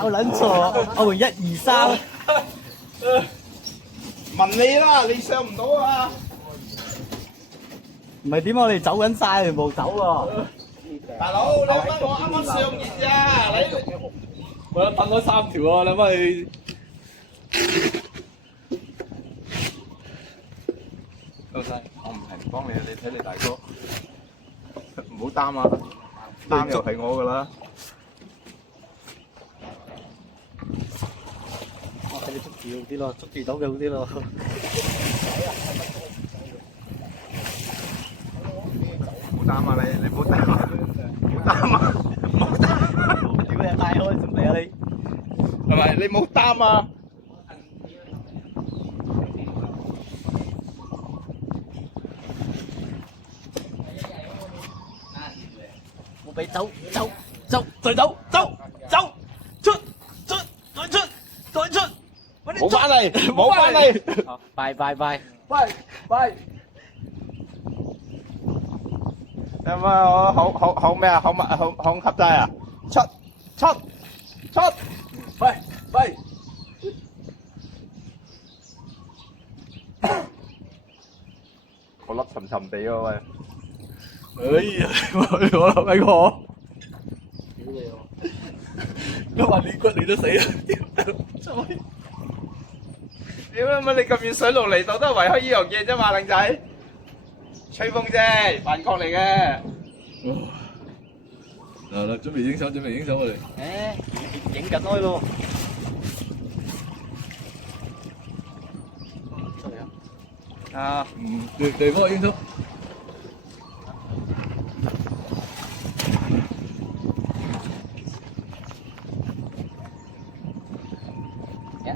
搞撚錯，我用1、2、3。問你啦，你上唔到啊？唔係點？我哋走緊晒，全部走喎。大佬，你乜我啱啱上完咋？你我等咗3條啊，你乜老細，我唔係唔幫你，你睇你大哥，唔好擔啊，擔又係我噶啦。我睇你捉住好啲咯，捉住到嘅好啲咯。唔好擔啊你唔好擔啊，唔好擔啊，唔好擔，屌你太開心嚟啊你！係咪？你冇擔啊！我俾走，再走，出，再出，冇翻嚟，冇翻嚟。好，拜。喂，有冇好咩啊？好吸劑啊？出！喂，我粒沉沉地喎喂。哎呀，我諗喺我，屌你喎！都話練骨你都死啦，屌乜你咁遠水落嚟度都係為開呢樣嘢啫嘛，靚仔。吹風啫，飯角嚟嘅。嗱，準備影相我哋。誒，影緊開咯。出嚟啊！啊，對幫我影相。呀！